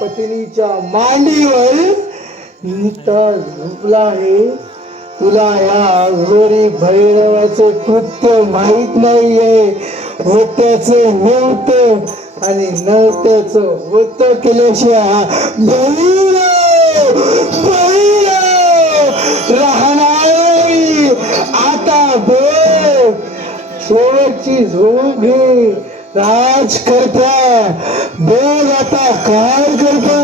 पत्नीच्या मांडीवर नीता झोपला आहे. तुला या गोरी भैरवाचे कृत्य माहित नाहीये. होत्याचं नव्हतं आणि नव्हत्याचं होत केल्याशिवाय राहणार. आता बघ, शेवटची झोप घे. राज करता बघ आता काय करता.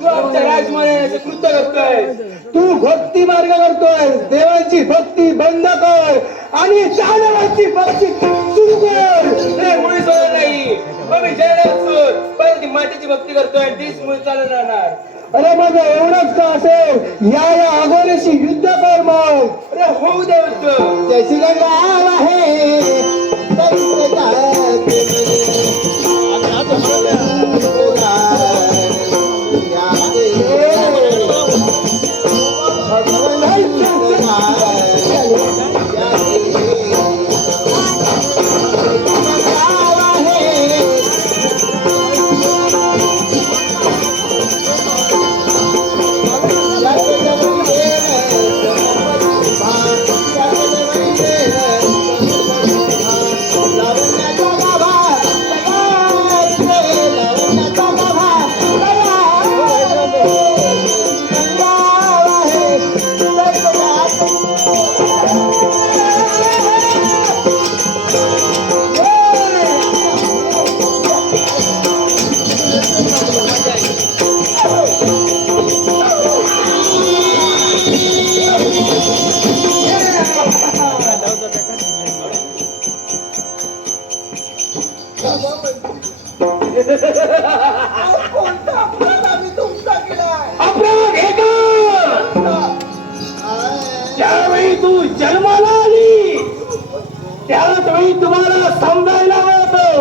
तू आमच्या राजमान्याचं कृत्य करतोय. तू भक्ती मार्ग करतोय. देवांची भक्ती बंद कर आणि दानवांची भक्ती सुरू कर. मुळी सोडत नाही. मग मी जयराज असतो पण ती मातेची भक्ती करतोय आणि तीच मुळी चालून राहणार. अरे मग एवढंच का असेल. या अघोरीशी युद्ध कर मग. अरे होऊ दे म्हणतो. जैसी गाव आहे ज्यावेळी तू जन्माला आली त्यावेळी तुम्हाला समजायला होतं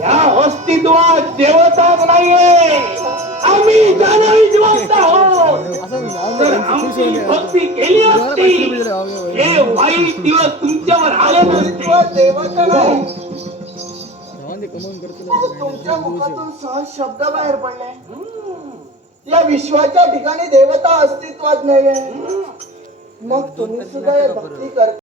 या अस्तित्वात देवताच नाहीये. आम्ही दानवी जिवंत आहोत. तर आमची भक्ती केली असती हे वाईट दिवस तुमच्यावर आले नसते. देवता नाही. तुमच्या मुखातून सहज शब्द बाहेर पडले. या विश्वाच्या ठिकाणी देवता अस्तित्वात नाहीये. मग तुम्ही सुद्धा भक्ती करता.